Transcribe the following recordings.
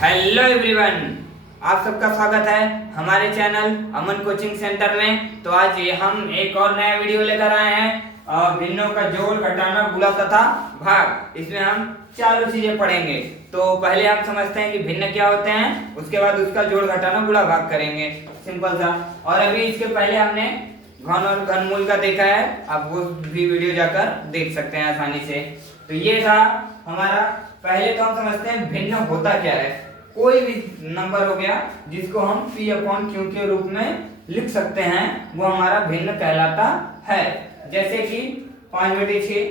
Hello everyone, आप सबका स्वागत है हमारे चैनल अमन कोचिंग सेंटर में। तो आज हम एक और नया वीडियो लेकर आए हैं भिन्नों का जोड़, घटाना, गुणा तथा भाग। इसमें हम चारों चीजें पढ़ेंगे। तो पहले आप समझते हैं कि भिन्न क्या होते हैं, उसके बाद उसका जोड़, घटाना, गुणा, भाग करेंगे, सिंपल सा। और अभी इसके पहले हमने घन और घनमूल का देखा है, आप वो भी वीडियो जाकर देख सकते हैं आसानी से। तो ये था हमारा। पहले तो हम समझते हैं भिन्न होता क्या है। कोई भी नंबर हो गया जिसको हम P/Q के रूप में लिख सकते हैं, वो हमारा भिन्न कहलाता है। जैसे कि 5/6,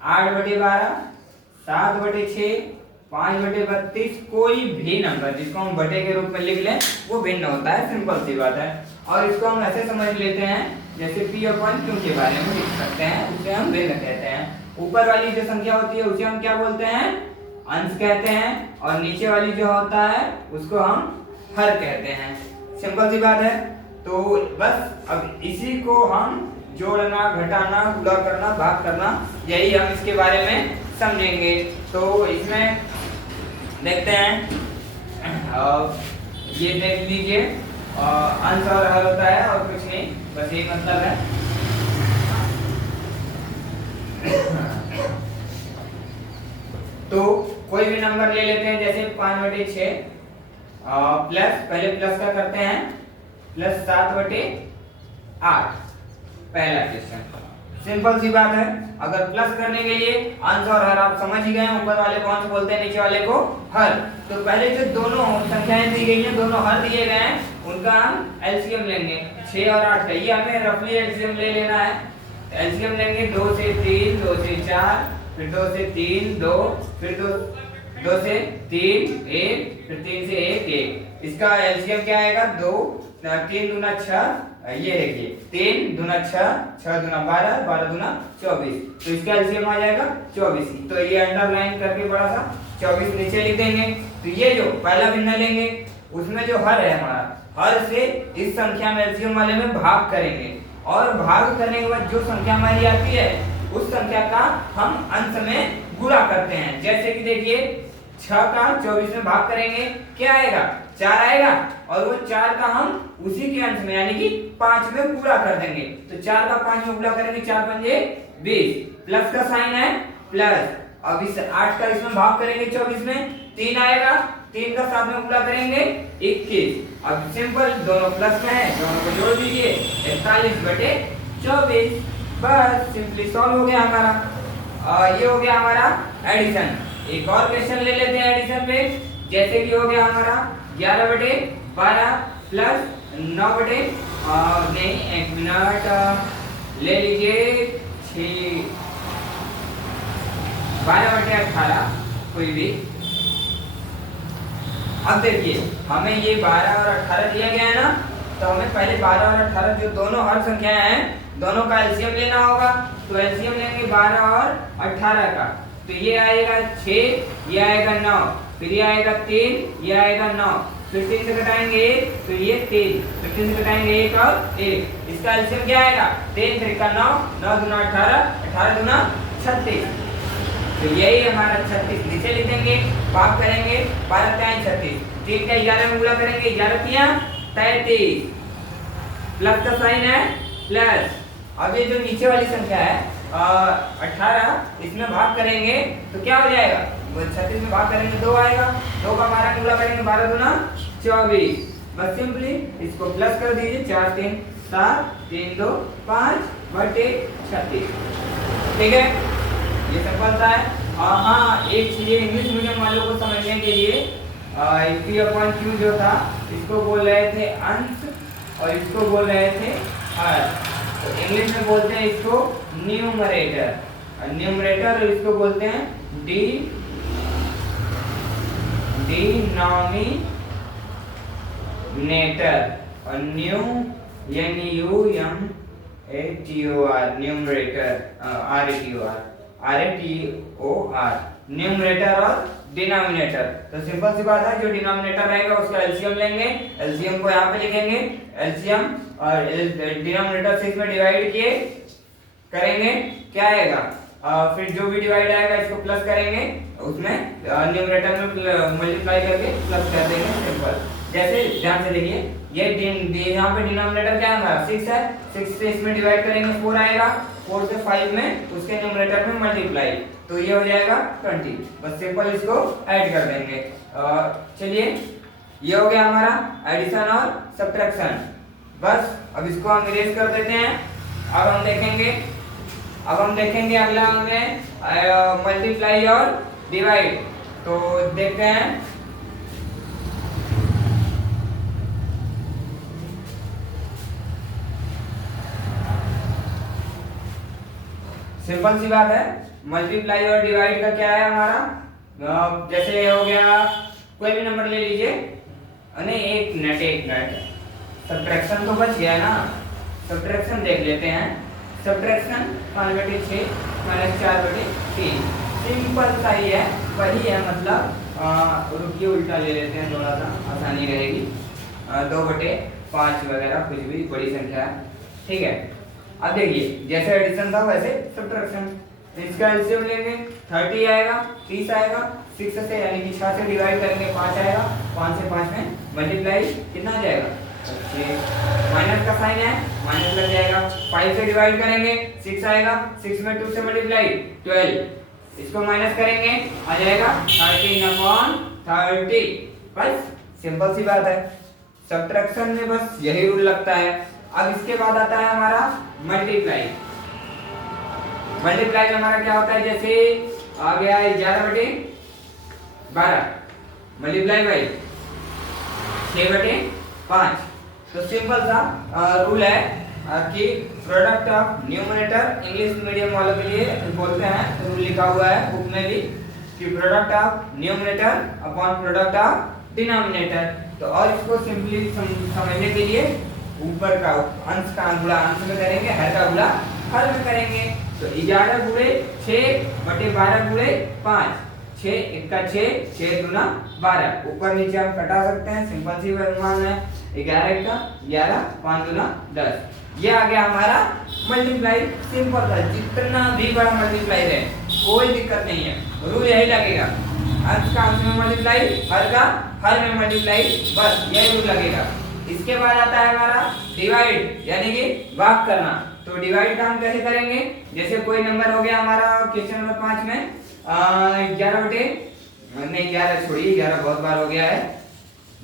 8/12, 7/6, 5/32, कोई भी नंबर जिसको हम बटे के रूप में लिख लें वो भिन्न होता है, सिंपल सी बात है। और इसको हम ऐसे समझ लेते हैं जैसे P/Q के बारे में लिख सकते हैं, उसे हम भिन्न कहते हैं। ऊपर वाली जो संख्या होती है उसे हम क्या बोलते हैं, अंश कहते हैं, और नीचे वाली जो होता है उसको हम हर कहते हैं, सिंपल सी बात है। तो बस अब इसी को हम जोड़ना, घटाना, गुणा करना, भाग करना, यही हम इसके बारे में समझेंगे। तो इसमें देखते हैं, ये देख लीजिए, अंश और हर होता है और कुछ नहीं, बस यही मतलब है। तो कोई भी नंबर ले लेते हैं, जैसे 5/6 प्लस, पहले प्लस का करते हैं, प्लस 7/8, पहला क्वेश्चन, सिंपल सी बात है। अगर प्लस करने के लिए अंश और हर आप समझ ही गए, ऊपर वाले को अंश बोलते हैं, नीचे वाले को हर। तो पहले जो दोनों संख्याएं दी गई हैं, दोनों हर दिए गए हैं, उनका हम एलसीएम लेंगे। 6 और 8 का ये हमें रफली एलसीएम ले लेना है। एलसीएम लेंगे 2 से 3, 2 से 4, फिर 2 से 3 2, फिर 2 से 3 1, फिर 3 से 1 1। इसका एलसीएम क्या आएगा, 2 3 दूना 6, ये देखिए 3 दूना 6, 6 दूना 12, 12 दूना 24। तो इसका एलसीएम आ जाएगा 24। तो ये अंडरलाइन करके बड़ा सा 24 नीचे लिख देंगे। तो ये जो पहला भिन्न लेंगे उसमें जो हर है हमारा, हर से इस संख्या में एलसीएम वाले में भाग करेंगे, और भाग करने के बाद जो संख्या हमारी आती है उस संख्या का हम अंश में गुणा करते हैं। जैसे कि देखिए 6 का 24 में भाग करेंगे, क्या आएगा, 4 आएगा, और वो 4 का हम उसी के अंश में यानी कि 5 में पूरा कर देंगे। तो 4 का 5 में पूरा करेंगे, 4 पंजे 20, प्लस का साइन है प्लस। अब इस 8 का इसमें भाग करेंगे 24 में, 3 आएगा, 3 का 7 में पूरा करेंगे 21। अब सिंपल, दोनों प्लस में है, दोनों को जोड़ दीजिए, 41/24। बस सिंपली सॉल्व हो गया हमारा। ये हो गया हमारा एडिशन। एक और क्वेश्चन ले लेते हैं एडिशन पे। जैसे कि हो गया हमारा 11/12 प्लस 9 नहीं, 1 मिनट ले लीजिए, 12/18, कोई भी। अब देखिए हमें ये 12 और 18 दिया गया है ना, तो हमें पहले 12 और 18 जो दोनों हर संख्याएं हैं, दोनों का एलसीएम लेना होगा। तो एलसीएम लेंगे 12 और 18 का। तो ये आएगा 6, ये आएगा 9, फिर ये आएगा 3, ये आएगा 9, फिर 3 से घटाएंगे 1, फिर ये 3, फिर 3 से घटाएंगे 1 और 1। इसका एलसीएम क्या आएगा, 3 3 का 9, 9 दूना 18, 18 दूना 36। तो यही हमारा 36 नीचे लिख देंगे, भाग करेंगे, 12 3 36, 3 का 11 में गुणा करेंगे, 11 3 33, प्लस का साइन है प्लस। अब ये जो नीचे वाली संख्या है 18, इसमें भाग करेंगे तो क्या हो जाएगा, 36 में भाग करेंगे 2 आएगा, 2 का 12 में गुणा करेंगे, 12 दूना 24। बस सिंपली इसको प्लस कर दीजिए, 4 3 7, 3 2 5/36। ठीक है, ये सिंपल सा है। हाँ, एक चीज इंग्लिश मीडियम वालों को समझने के लिए, P/Q जो था इसको बोल रहे थे अंश और इसको बोल रहे थे हर। तो इंग्लिश में बोलते हैं इसको न्यूमरेटर, और न्यूमरेटर, और इसको बोलते हैं डिनोमिनेटर, और न्यूमरेटर, न्यूमरेटर और डिनोमिनेटर। तो सिंपल सी बात है, जो डिनोमिनेटर रहेगा उसका एलसीएम लेंगे, एलसीएम को यहाँ पे लिखेंगे, एलसीएम और डिनोमिनेटर से इसमें डिवाइड किए करेंगे, क्या आएगा फिर जो भी डिवाइड आएगा इसको प्लस करेंगे, उसमें न्यूमरेटर में मल्टीप्लाई करके प्लस कर देंगे, सिंपल। जैसे ध्यान से देखिए, ये यहाँ पे डिनोमिनेटर क्या है हमारा 6 है, 6 से इसमें डिवाइड करेंगे 4 आएगा, 4 से 5 में उसके न्यूमरेटर में मल्टीप्लाई, तो ये हो जाएगा 20। बस सिंपल इसको ऐड कर देंगे। चलिए ये हो गया हमारा एडिशन और सब्ट्रैक्शन। बस अब इसको हम इरेज कर देते हैं। अब हम देखेंगे अगला में मल्टीप्लाई और डिवाइड। तो देखते हैं, सिंपल सी बात है। मल्टीप्लाई और डिवाइड का क्या है हमारा, जैसे हो गया कोई भी नंबर ले लीजिए, एक मिनट सब्ट्रैक्शन तो बच गया ना, सब्ट्रैक्शन देख लेते हैं। सब्ट्रैक्शन 5/6 माइनस 4/3 सिंपल सा ही है, वही है, मतलब रुकिए उल्टा ले लेते हैं, थोड़ा सा आसानी रहेगी। 2/5 वगैरह कुछ भी बड़ी संख्या है, ठीक है। अब देखिए जैसे एडिशन था वैसे सब्ट्रैक्शन, इसका एलसीएम लेंगे 30 आएगा, 30 आएगा, 6 से यानी कि 6 से डिवाइड करेंगे 5 आएगा, 5 से 5 में मल्टीप्लाई कितना आ जाएगा, माइनस का साइन है, माइनस लग जाएगा। 5 से डिवाइड करेंगे 6 आएगा, 6 में 2 से मल्टीप्लाई 12, इसको माइनस करेंगे आ जाएगा 13/30। बस सिंपल सी बात है, सब्ट्रैक्शन में बस यही रूल लगता है। अब इसके बाद आता है हमारा मल्टीप्लाई। मल्टीप्लाई में हमारा क्या होता है, जैसे आ गया 11/12 मल्टीप्लाई बाई 6/5। तो सिंपल सा रूल है कि product of numerator, English medium वालों के लिए बोलते हैं, रूल लिखा हुआ है बुक में भी कि product of numerator upon product of denominator. तो और इसको सिंपली समझने के लिए ऊपर का अंश का गुणा अंश में करेंगे, हर का गुणा हर में करेंगे। तो 11 गुणे 6/12 गुणे 5, 6 1 6, 6 दूना 12, ऊपर नीचे हम कटा सकते हैं, सिंपल सी मान है। 11 का 11, 5 दूना 10, ये आ गया हमारा मल्टीप्लाई। सिंपल था, जितना भी बड़ा मल्टीप्लाई है कोई दिक्कत नहीं है, रूल यही लगेगा, अंश का अंश में मल्टीप्लाई, हर का हर में मल्टीप्लाई, बस यही रूल लगेगा। इसके बाद आता है हमारा डिवाइड, यानी कि भाग करना। तो डिवाइड का हम कैसे करेंगे, जैसे कोई नंबर हो गया हमारा क्वेश्चन नंबर 5 में 11 छोड़िए, 11 बहुत बार हो गया है,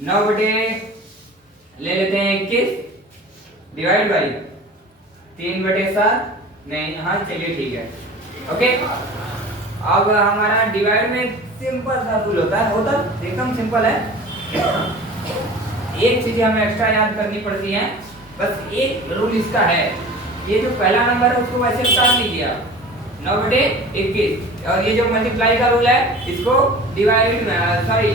9 ले लेते हैं 21 डिवाइड बाई 3/7, नहीं हाँ चलिए ठीक है, ओके। अब हमारा डिवाइड में सिंपल सा रूल होता है, एकदम सिंपल है। एक चीज हमें एक्स्ट्रा याद करनी पड़ती है, बस एक रूल इसका है, ये जो पहला नंबर है उसको वैसे काट लीजिए आप, 9/21, और ये जो मल्टीप्लाई का रूल है इसको डिवाइड में सॉरी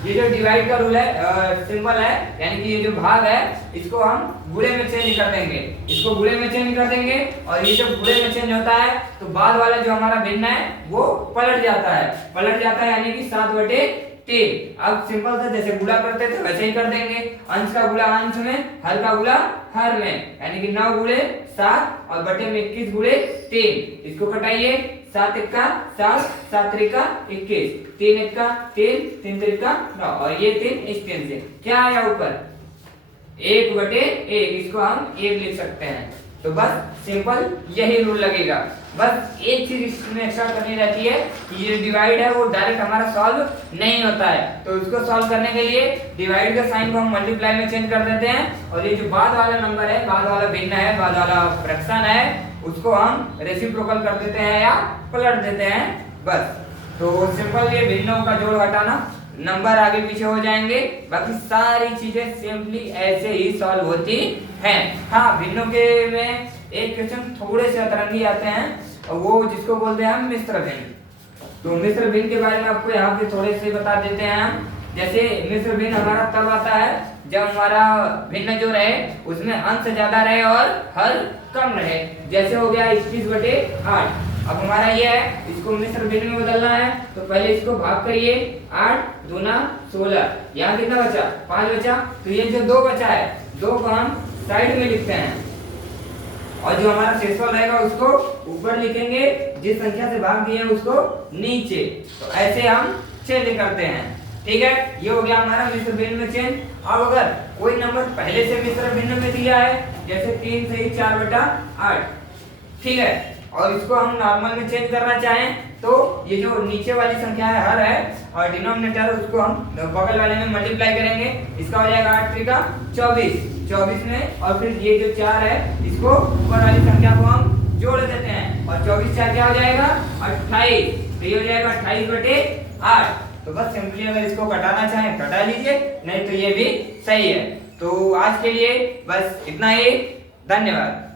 ये जो डिवाइड का रूल है सिंपल है, यानी कि ये जो भाग है इसको हम गुणे में चेंज कर देंगे, इसको गुणे में चेंज कर देंगे, और ये जब गुणे में चेंज होता है तो बाद वाला जो हमारा भिन्न है वो पलट जाता है, यानी कि 7/3। अब सिंपल था, जैसे गुणा करते थे वैसे ही कर देंगे, अंश का गुणा अंश में, हर का गुणा हर में, यानी कि 9 गुणे 7 और बटे में 21 गुणे 3, इसको कटाइए, 7 1 7, 7 3 21, 3 1 3, 3 3 9, और ये 3 इस 3 से क्या आया ऊपर 1/1, इसको हम 1 लिख सकते हैं। तो बस सिंपल यही रूल लगेगा। बस एक चीज इसमें एक्स्ट्रा करनी रहती है कि ये डिवाइड है वो डायरेक्ट हमारा सॉल्व नहीं होता है, तो इसको सॉल्व करने के लिए डिवाइड का साइन को हम मल्टीप्लाई में चेंज कर देते हैं, और ये जो बाद वाला नंबर है, बाद वाला भिन्न है, बाद वाला फ्रैक्शन है, उसको हम रेसिप्रोकल कर देते हैं या पलट देते हैं, बस। तो सिंपल ये भिन्नों का जोड़ घटाना, नंबर आगे पीछे हो जाएंगे, बाकी सारी चीजें सिंपली ऐसे ही सॉल्व होती हैं। हाँ, भिन्नों के में एक क्वेश्चन थोड़े से अतरंगी आते हैं, वो जिसको बोलते हैं हम मिश्र भिन्न। तो मिश्र भिन्न के बारे में आपको यहाँ पे थोड़े से बता देते हैं हम। जैसे मिश्र भिन्न हमारा तब आता है जब हमारा भिन्न जो रहे उसमें अंश ज्यादा रहे और हर कम रहे। जैसे हो गया 21/8, अब हमारा ये है, इसको मिश्र भिन्न में बदलना है, तो पहले इसको भाग करिए, 8 दूना 16, यहाँ कितना बचा 5 बचा, तो ये जो 2 बचा है 2 को हम साइड में लिखते हैं, और जो हमारा शेषफल रहेगा उसको ऊपर लिखेंगे, जिस संख्या से भाग दिए हैं उसको नीचे। तो ऐसे हम चेंज करते हैं। ठीक है, ये हो गया हमारा मिश्र भिन्न में चेंज। अब अगर कोई नंबर पहले से मिश्र भिन्न में दिया है, जैसे 3 से 4/8, ठीक है, और इसको हम नॉर्मल में चेंज करना चाहें तो ये जो नीचे वाली संख्या है हर है और डिनोमिनेटर है उसको हम बगल वाले में मल्टीप्लाई करेंगे। इसका हो जाएगा 8 3 24, 24 में, और फिर ये जो 4 है इसको ऊपर वाली संख्या को हम जोड़ देते हैं और 24 4 क्या हो जाएगा 28। तो ये हो जाएगा 28/8। तो बस सिंपली अगर इसको घटाना चाहें घटा लीजिए, नहीं तो ये भी सही है। तो आज के लिए बस इतना ही। धन्यवाद।